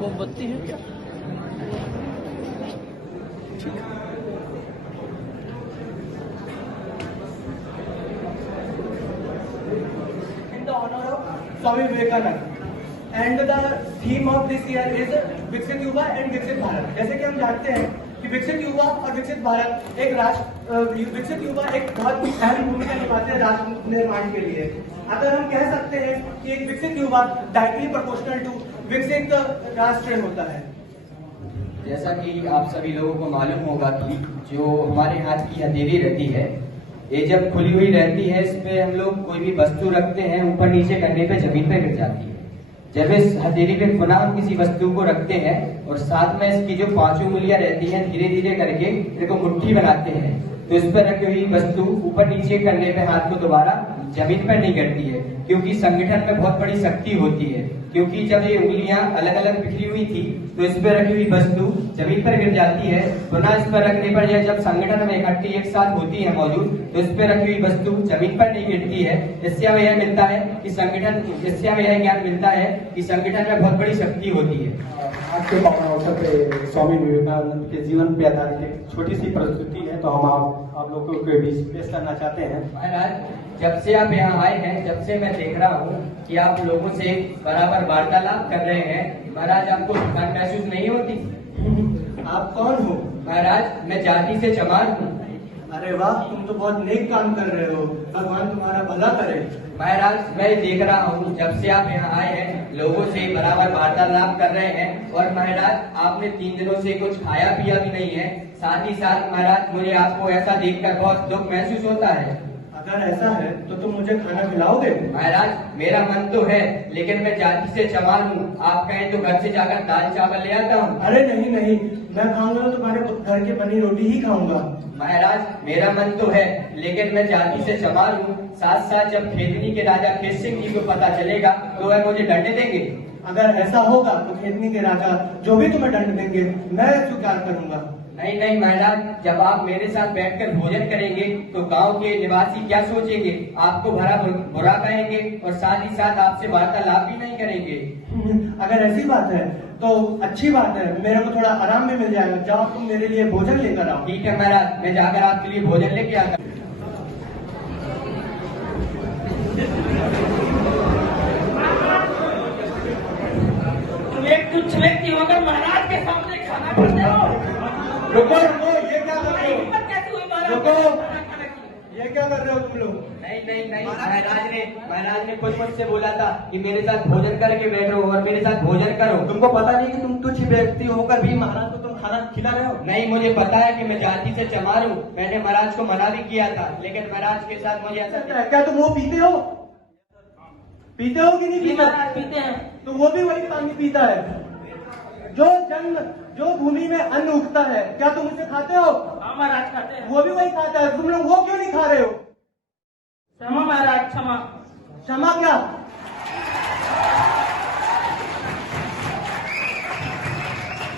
मोमबत्ती है क्या? ठीक है। In the honor of Swami Vivekananda, and the theme of this year is विकसित युवा एंड विकसित भारत। जैसे कि हम जानते हैं कि विकसित युवा और विकसित भारत एक राष्ट्र विकसित युवा एक बहुत अहम भूमिका निभाते हैं राष्ट्र निर्माण के लिए। अगर हम कह सकते हैं कि एक विकसित युवा डायरेक्टली प्रोपोर्शनल टू विकसित राष्ट्र होता है। जैसा कि आप सभी लोगों को मालूम होगा कि जो हमारे हाथ की हथेली रहती है, ये जब खुली हुई रहती है, इस पे हम लोग कोई भी वस्तु रखते हैं, ऊपर नीचे करने पे जमीन पे गिर जाती है। जब इस हथेली पे पुनः हम किसी वस्तु को रखते हैं और साथ में इसकी जो 5 उंगलियां रहती हैं, धीरे धीरे करके इनको मुट्ठी बनाते हैं, तो इस पर रखी हुई वस्तु ऊपर नीचे करने पे हाथ को दोबारा जमीन पर नहीं गिरती है, क्योंकि संगठन में बहुत बड़ी शक्ति होती है। क्योंकि जब ये उंगलियां अलग अलग बिखरी हुई थी, तो इस पर रखी हुई वस्तु जमीन पर गिर जाती है। पुनः इस पर रखने पर यह जब संगठन में इकट्ठी एक साथ होती है मौजूद, तो इस पर रखी हुई वस्तु जमीन पर नहीं गिरती है। इससे हमें यह मिलता है कि इससे हमें यह ज्ञान मिलता है कि संगठन में बहुत बड़ी शक्ति होती है। आज के पावन अवसर पे स्वामी विवेकानंद के जीवन पे आधारित एक छोटी सी प्रस्तुति है, तो हम आप लोगों को भी पेश करना चाहते हैं। महाराज, जब से आप यहाँ आए हैं, जब से मैं देख रहा हूँ कि आप लोगों से बराबर वार्तालाप कर रहे हैं, महाराज आपको थकान महसूस नहीं होती? आप कौन हो? महाराज, मैं जाति से चमार हूँ। अरे वाह, तुम तो बहुत नेक काम कर रहे हो, भगवान तुम्हारा भला करे। महाराज, मैं देख रहा हूँ जब से आप यहाँ आए हैं, लोगों से बराबर वार्तालाप कर रहे हैं, और महाराज आपने 3 दिनों से कुछ खाया पिया भी नहीं है। साथ ही साथ महाराज, मुझे आपको ऐसा देखकर बहुत दुख महसूस होता है। अगर ऐसा है तो तुम मुझे खाना खिलाओगे? महाराज, मेरा मन तो है, लेकिन मैं जाति से चमार हूँ। आप कहें तो घर से जाकर दाल चावल ले आता हूँ। अरे नहीं नहीं, मैं खाऊंगा तो तुम्हारे घर की बनी रोटी ही खाऊंगा। महाराज, मेरा मन तो है, लेकिन मैं जाति से चमार हूँ। साथ साथ जब खेतनी के राजा केश सिंह जी को पता चलेगा, तो वह मुझे दंड देंगे। अगर ऐसा होगा तो खेतनी के राजा जो भी तुम्हें दंड देंगे मैं स्वीकार करूंगा। नहीं नहीं महाराज, जब आप मेरे साथ बैठकर भोजन करेंगे तो गांव के निवासी क्या सोचेंगे? आपको भरा बुरा कहेंगे और साथ ही साथ आपसे वार्तालाप भी नहीं करेंगे। अगर ऐसी बात है तो अच्छी बात है, मेरे को थोड़ा आराम भी मिल जाएगा। जाओ तुम मेरे लिए भोजन लेकर आओ। ठीक है महाराज, मैं जाकर आपके लिए भोजन लेके आता हूँ। तुम एक तुच्छ व्यक्ति होकर महाराज के सामने खाना खाते हो? रुको रुको, ये क्या कर रहे हो? कैसे हुई महाराज? रुको, ये क्या कर रहे हो तुम लोग? नहीं नहीं नहीं, महाराज ने खुद मुझसे बोला था कि मेरे साथ भोजन करके बैठो और मेरे साथ भोजन करो। तुमको पता नहीं कि तुम तुच्छ व्यक्ति होकर भी महाराज को तुम खाना खिला रहे हो? नहीं, मुझे पता है कि मैं जाति से चमार हूँ। मैंने महाराज को मना भी किया था, लेकिन महाराज के साथ मुझे ऐसा। क्या तुम वो पीते हो? पीते हो कि नहीं पीते? पीते हैं। तो वो भी वही पानी पीता है जो भूमि में अन्न उगता है। क्या तुम उसे खाते हो? हाँ महाराज, खाते हैं। वो भी वही खाता है, तुम लोग वो क्यों नहीं खा रहे हो? क्षमा महाराज, क्षमा। क्षमा क्या?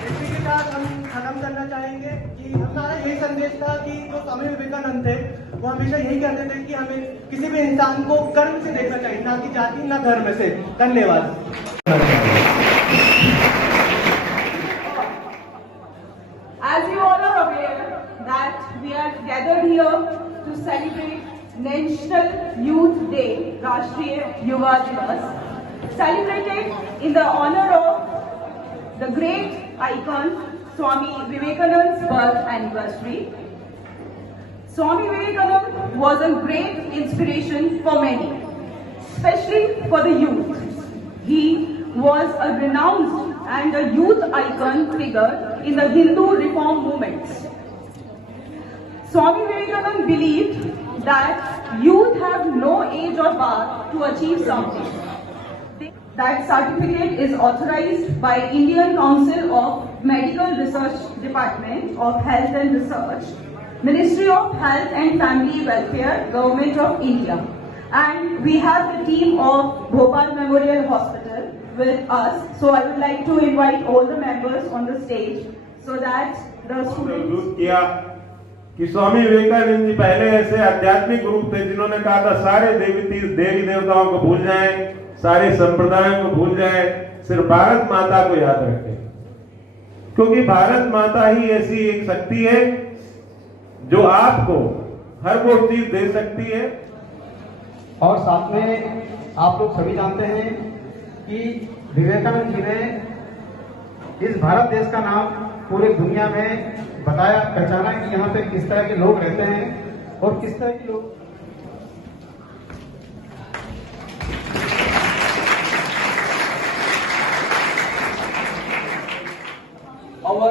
इसी के साथ हम खत्म करना चाहेंगे कि हमारा यही संदेश था कि जो स्वामी विवेकानंद थे वो हमेशा यही कहते थे कि हमें किसी भी इंसान को कर्म से देखना चाहिए, ना कि जाति ना धर्म से। धन्यवाद। As you all are aware that we are gathered here to celebrate National Youth Day, Rashtriya Yuva Divas, celebrated in the honor of the great icon Swami Vivekananda's birth anniversary. Swami Vivekananda was a great inspiration for many, especially for the youth. He was a renowned and a youth icon figure in the Hindu reform movements. Swami Vivekananda believed that youth have no age or bar to achieve something. That certificate is authorized by Indian Council of Medical Research Department of Health and Research, Ministry of Health and Family Welfare, Government of India. And we have the team of Bhopal Memorial Hospital with us. So I would like to invite all the members on the stage so that the students... किया कि स्वामी विवेकानंद जी पहले ऐसे आध्यात्मिक गुरु थे जिन्होंने कहा था सारे देवी देवताओं को भूल जाएं, सारे संप्रदायों को भूल जाएं, सिर्फ भारत माता को याद रखें, क्योंकि भारत माता ही ऐसी एक शक्ति है जो आपको हर वो चीज दे सकती है। और साथ में आप लोग सभी जानते हैं कि विवेकानंद जी ने इस भारत देश का नाम पूरे दुनिया में बताया, पहचाना कि यहाँ पे किस तरह के लोग रहते हैं और किस तरह के लोग। Our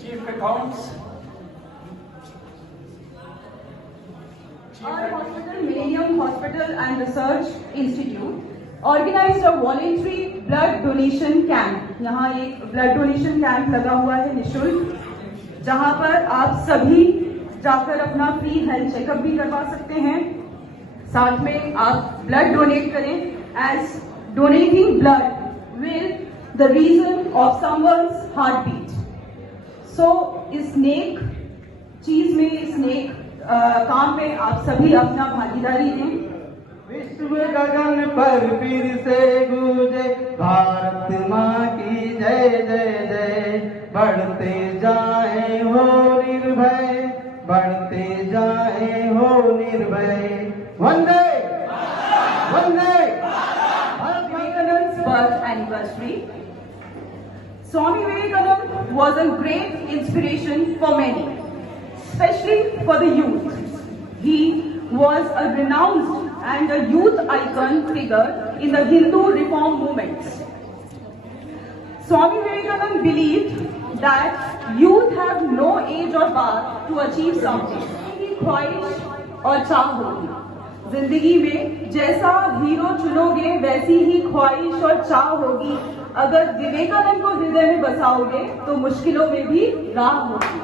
chief accounts. Our hospital, Millennium Hospital and Research Institute, organized a voluntary blood donation camp. यहाँ एक blood donation camp लगा हुआ है निशुल्क, जहाँ पर आप सभी जाकर अपना फ्री हेल्थ चेकअप भी करवा सकते हैं। साथ में आप ब्लड डोनेट करें, as donating blood will the reason of someone's heartbeat. So इस नेक चीज में, इस नेक काम में आप सभी अपना भागीदारी दें। विश्व गगन पर फिर से गूंजे भारत माँ की जय जय जय, बढ़ते जाए हो निर्भय, बढ़ते जाए हो निर्भय, वंदे वंदे। Vivekananda's birth anniversary. Swami Vivekananda was a great inspiration for many, especially for the youth. He was a renowned and a youth icon figure in the Hindu reform movements. Swami Vivekananda believed that youth have no age or path to achieve something. उनकी ख्वाहिश और चाह होगी। जिंदगी में जैसा hero चुनोगे वैसी ही ख्वाहिश और चाह होगी। अगर विवेकानंद को हृदय में बसाओगे तो मुश्किलों में भी राह होगी।